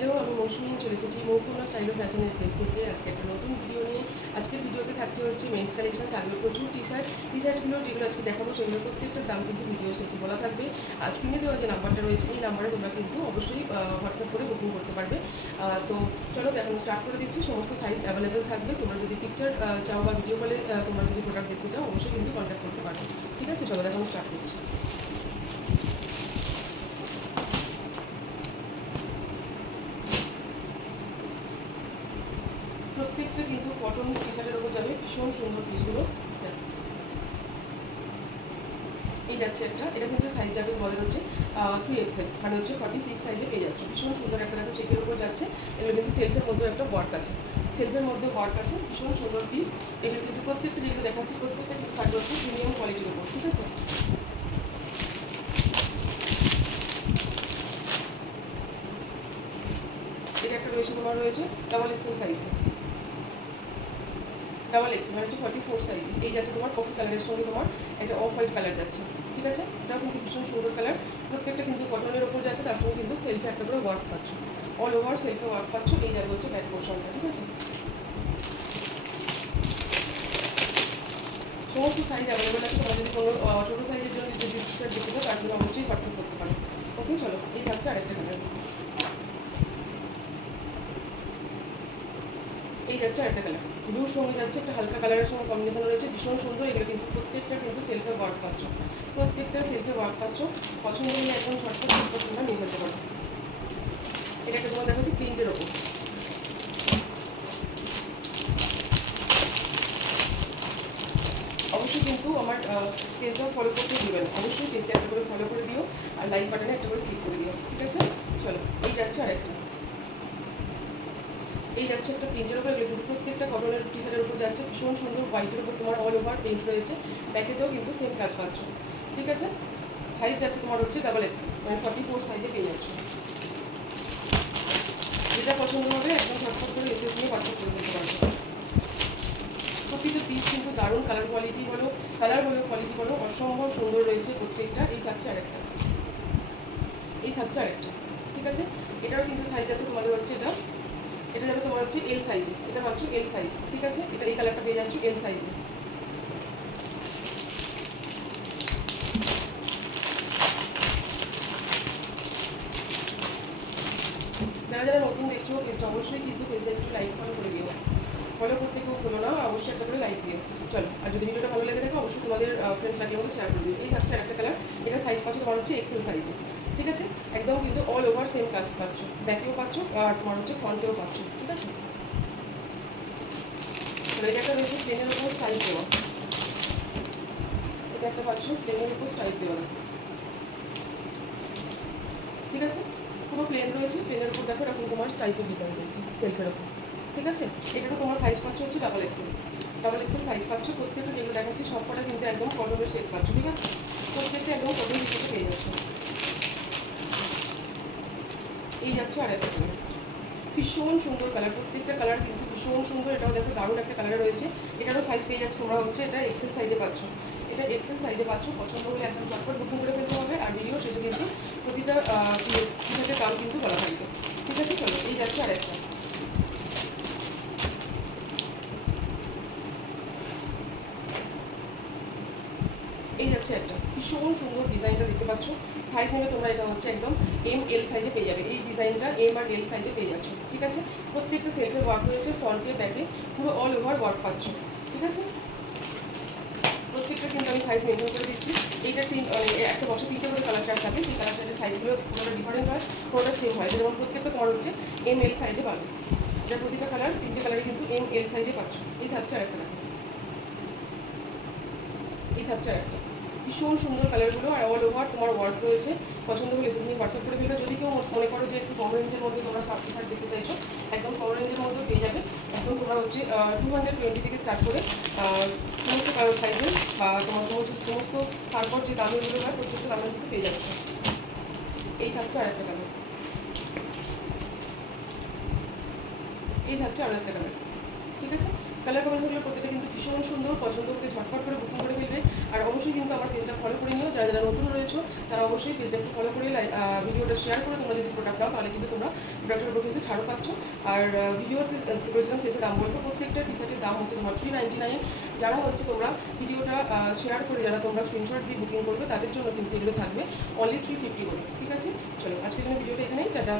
Hello, আমি মৌসুমী চলে এসেছি মৌকুনা স্টাইল অফ ফ্যাশনের পেজ থেকে আজকে একটা নতুন ভিডিও নিয়ে। আজকের ভিডিওতে থাকছে হচ্ছে মেন্স কালেকশন, থাকবে প্রচুর টি শার্টগুলো যেগুলো আজকে দেখাবো সেগুলোর প্রত্যেকটার দাম কিন্তু ভিডিও শেষে বলা থাকবে। আর স্ক্রিনে দেওয়া যে নাম্বারটা রয়েছে এই নাম্বারে তোমরা কিন্তু অবশ্যই হোয়াটসঅ্যাপ করে বুকিং করতে পারবে। তো চলো দেখানো স্টার্ট করে দিচ্ছি। সমস্ত সাইজ অ্যাভেলেবেল থাকবে। তোমরা যদি পিকচার চাও বা ভিডিও কলে তোমরা যদি প্রোডাক্ট দেখতে চাও অবশ্যই কিন্তু কন্ট্যাক্ট করতে পারবে। ঠিক আছে, চলো দেখানো স্টার্ট করছি। প্রত্যেকটা কিন্তু কটন টি শার্টের ওপর যাবে, ভীষণ সুন্দর পিসগুলো। এই যাচ্ছে একটা, এটা কিন্তু সাইজ যাবে তোমাদের হচ্ছে 3XL, মানে হচ্ছে 46 সাইজে পেয়ে যাচ্ছ। ভীষণ সুন্দর একটা দেখো চেকের উপর যাচ্ছে। এগুলো কিন্তু সেলফের মধ্যে একটা ওয়ার্ক আছে, ভীষণ সুন্দর পিস। এগুলো কিন্তু প্রত্যেকটা যেগুলো দেখাচ্ছি প্রত্যেকটা কিন্তু থাকবে হচ্ছে প্রিমিয়াম কোয়ালিটির উপর। ঠিক আছে, এটা একটা রয়েছে তোমার রয়েছে XXL সাইজে, XXL মানে হচ্ছে 44 সাইজে। এই যাচ্ছে তোমার কফি কালারের সঙ্গে তোমার একটা অফ হোয়াইট কালার যাচ্ছে। ঠিক আছে, এটাও কিন্তু ভীষণ সুন্দর কালার। প্রত্যেকটা কিন্তু কটনের ওপর যাচ্ছে, তার সঙ্গে কিন্তু সেলফে একটা করে ওয়ার্ক পাচ্ছ, অল ওভার সেলফে ওয়ার্ক পাচ্ছ। এই যাবে হচ্ছে ব্যাক পোর্শনটা। ঠিক আছে, সমস্ত সাইজ অ্যাভেলেবেল আছে। তোমরা যদি কোনো ছোটো সাইজের জন্য যে টি শার্ট দেখতে চাও তার জন্য অবশ্যই হোয়াটসঅ্যাপ করতে পারো। ওকে, চলো এই থাকছে আরেকটা কালার। এই যাচ্ছে আরেকটা কালার, ব্লুর সঙ্গে যাচ্ছে একটা হালকা কালারের সঙ্গে কম্বিনেশন রয়েছে, ভীষণ সুন্দর। এগুলো কিন্তু প্রত্যেকটা কিন্তু সেলফে ওয়ার্ক পাচ্ছ, পছন্দ হলে একদম শর্টকাট তোমরা নিয়ে ফেলতে পারো। এটা একটা তোমার দেখাচ্ছি প্রিন্টের ওপর। অবশ্যই কিন্তু আমার পেজটাও ফলো করতে দিবেন, অবশ্যই পেজটা একটা করে ফলো করে দিও আর লাইক বাটনে একটা করে ক্লিক করে দিও। ঠিক আছে, চলো এই যাচ্ছে আরেকটা, এই যাচ্ছে একটা প্রিন্টের উপর। এগুলো কিন্তু প্রত্যেকটা কটনের টি শার্টের উপর যাচ্ছে, ভীষণ সুন্দর। হোয়াইটের উপর তোমার অল ওভার প্রিন্ট রয়েছে, ব্যাকেতেও কিন্তু সেম কাজ পাচ্ছ। ঠিক আছে, সাইজ যাচ্ছে তোমার হচ্ছে XXL, মানে 44 সাইজে পেয়ে যাচ্ছ। যেটা পছন্দ হবে একদম ঝটফট করে এসে নিয়ে হোয়াটসঅ্যাপ করে দিতে পারবে। প্রতিটা পিস কিন্তু দারুণ, কালার কোয়ালিটি বলো কোয়ালিটি বলো অসম্ভব সুন্দর রয়েছে প্রত্যেকটা। এই থাকছে আরেকটা, ঠিক আছে, এটারও কিন্তু সাইজ আছে তোমাদের হচ্ছে এটা যাবে তোমার হচ্ছে এল সাইজে, এটা পাচ্ছ এল সাইজ। ঠিক আছে, এটা এই কালারটা পেয়ে যাচ্ছ এল সাইজে। যারা যারা নতুন দেখছো পেজটা অবশ্যই কিন্তু পেজটা একটু লাইক ফলো করে দিও। ফলো করতে কেউ হলো না, অবশ্যই একটা করে লাইক দিও। চলো, আর যদি ভিডিওটা ভালো লাগে দেখো অবশ্যই তোমাদের ফ্রেন্ডস লাগলে মধ্যে শেয়ার করে দিও। এই থাকছে আরেকটা কালার, এটা সাইজ পাচ্ছ তোমার হচ্ছে XL সাইজে। ঠিক আছে, একদম কিন্তু অল ওভার সেম কাজ পাচ্ছ, ব্যাকেও পাচ্ছ আর তোমার হচ্ছে ফ্রন্টেও পাচ্ছ। ঠিক আছে, এটা একটা রয়েছে প্লেনের উপর স্টাইল দেওয়া, এটা একটা পাচ্ছ প্লেনের উপর স্টাইল দেওয়া। ঠিক আছে, পুরো প্লেন রয়েছে, প্লেনের উপর দেখো এরকম তোমার স্টাইপের ডিজাইন রয়েছে সেলফের ওপর। ঠিক আছে, এটারও তোমার সাইজ পাচ্ছ হচ্ছে XXL সাইজ পাচ্ছ। প্রত্যেকটা যেগুলো দেখাচ্ছি সব কটা কিন্তু একদম কটনের শেড পাচ্ছ। ঠিক আছে, প্রত্যেকটা একদম কটন হিসেবে পেয়ে যাচ্ছ। এই যাচ্ছে আর একটা কালার, ভীষণ সুন্দর কালার। প্রত্যেকটা কালার কিন্তু ভীষণ সুন্দর। এটাও দেখো দারুণ একটা কালার রয়েছে। এটারও সাইজ পেয়ে যাচ্ছে তোমরা হচ্ছে এটা XL সাইজে পাচ্ছ। পছন্দ হলে একদম চটপট বুকিং করে ফেলতে হবে। আর ভিডিও শেষে কিন্তু প্রতিটা টি-শার্টের দাম কিন্তু বলা থাকবে। ঠিক আছে, চলো এই যাচ্ছে আর একটা, এই যাচ্ছে একটা ভীষণ সুন্দর। ডিজাইনটা দেখতে পাচ্ছ, সাইজ নেবে তোমরা এটা হচ্ছে একদম ML সাইজে পেয়ে যাবে। এই ডিজাইনটা M আর L সাইজে পেয়ে যাচ্ছ। ঠিক আছে, প্রত্যেকটা সেলফে ওয়ার্ক হয়েছে, ফ্রন্টে ব্যাকে পুরো অল ওভার ওয়ার্ক পাচ্ছ। ঠিক আছে, প্রত্যেকটা কিন্তু আমি সাইজ মেনটেন করে দিচ্ছি। এইটা একটা বছর 3টে করে কালার চার্ট থাকে, সেই কালার চার্টের সাইজগুলো পুরোটা ডিফারেন্ট হয়, পুরোটা সেম হয়। যেমন প্রত্যেকটা তোমার হচ্ছে ML সাইজে পাবে। এটা প্রতিটা কালার 3টে কালারে কিন্তু ML সাইজে পাচ্ছ। এই থাকছে আরেকটা দেখো, এই থাকছে আরেকটা, ভীষণ সুন্দর কালারগুলো আর অল ওভার তোমার ওয়ার্ক রয়েছে। পছন্দ হলে এসে নিয়ে হোয়াটসঅ্যাপ করে ফেলবে। যদি কেউ মনে করো যে একটু কম রেঞ্জের মধ্যে তোমরা সাব টি শার্ট দেখতে চাইছো, একদম কম রেঞ্জের মধ্যে পেয়ে যাবে। একদম তোমরা হচ্ছে 220 থেকে স্টার্ট করে সমস্ত কালার সাইজের বা তোমার সমস্ত তারপর যে দামেরগুলো হয় প্রত্যেকটা দামের মধ্যে পেয়ে যাচ্ছে। এই থাকছে আরেকটা কালার, এই থাকছে আরও একটা কালার। ঠিক আছে, কালার কম্বিনেশনগুলো প্রত্যেকটা কিন্তু ভীষণ সুন্দর, পছন্দ করে ঝটপট করে বুকিং করে ফেলবে। আর অবশ্যই কিন্তু আমার পেজটা ফলো করে নিও, যারা যারা নতুন রয়েছে তারা অবশ্যই পেজটা একটু ফলো করে ভিডিওটা শেয়ার করে তোমরা যদি প্রোডাক্ট নাও তাহলে কিন্তু তোমরা প্রোডাক্টের উপর কিন্তু ছাড়ও পাচ্ছ। আর ভিডিওতে করেছিলাম শেষে দাম বলবো, প্রত্যেকটা টি শার্টের দাম হচ্ছে তোমার 399। যারা হচ্ছে তোমরা ভিডিওটা শেয়ার করে যারা তোমরা স্ক্রিনশট দিয়ে বুকিং করবে তাদের জন্য কিন্তু এগুলো থাকবে অনলি 350 করে। ঠিক আছে, চলো আজকের জন্য ভিডিওটা এখানেই, টাটা।